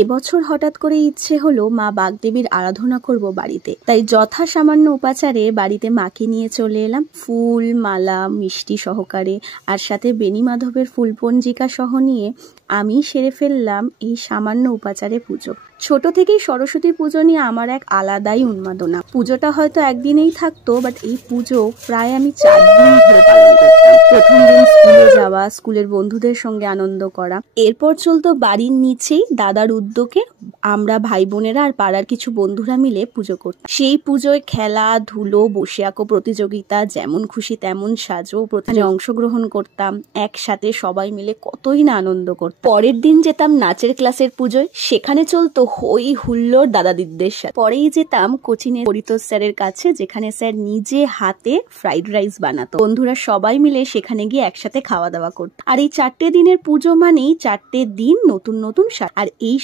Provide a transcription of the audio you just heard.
এবছর হঠাৎ করে ইচ্ছে হলো মা বাগদেবীর আরাধনা করব বাড়িতে, তাই যথা সামান্য উপাচারে বাড়িতে মাকে নিয়ে চলে এলাম। ফুল মালা মিষ্টি সহকারে আর সাথে বেনি মাধবের ফুলপঞ্জিকা সহ নিয়ে আমি সেরে ফেললাম এই সামান্য উপাচারে পুজো। ছোট থেকেই সরস্বতী পুজো নিয়ে আমার এক আলাদাই উন্মাদনা। পুজোটা হয়তো একদিনেই থাকতো, বাট এই পুজো প্রায় আমি 4 দিন ধরে পালন করতাম। প্রথম দিন স্কুলে যাওয়া, স্কুলের বন্ধুদের সঙ্গে আনন্দ করা, এরপর চলতো বাড়ির নিচেই দাদার উদ্যোগে আমরা ভাই বোনেরা আর পাড়ার কিছু বন্ধুরা মিলে পুজো করতাম। সেই পুজোয় খেলা ধুলো, বসে আঁকো প্রতিযোগিতা, যেমন খুশি তেমন সাজো, প্রথমে অংশগ্রহণ করতাম। একসাথে সবাই মিলে কতই না আনন্দ করতাম। পরের দিন যেতাম নাচের ক্লাসের পুজোয়, সেখানে চলতো হই হুল্লোড় দাদা দিদিদের সাথে। পরেই যেতাম কোচিনের পরিতোষ স্যারের কাছে, যেখানে স্যার নিজে হাতে ফ্রাইড রাইস বানাতো। বন্ধুরা সবাই মিলে সেখানে গিয়ে একসাথে খাওয়া দাওয়া করতো। আর এই 4টে দিনের পুজো মানেই 4টে দিন নতুন নতুন আর এই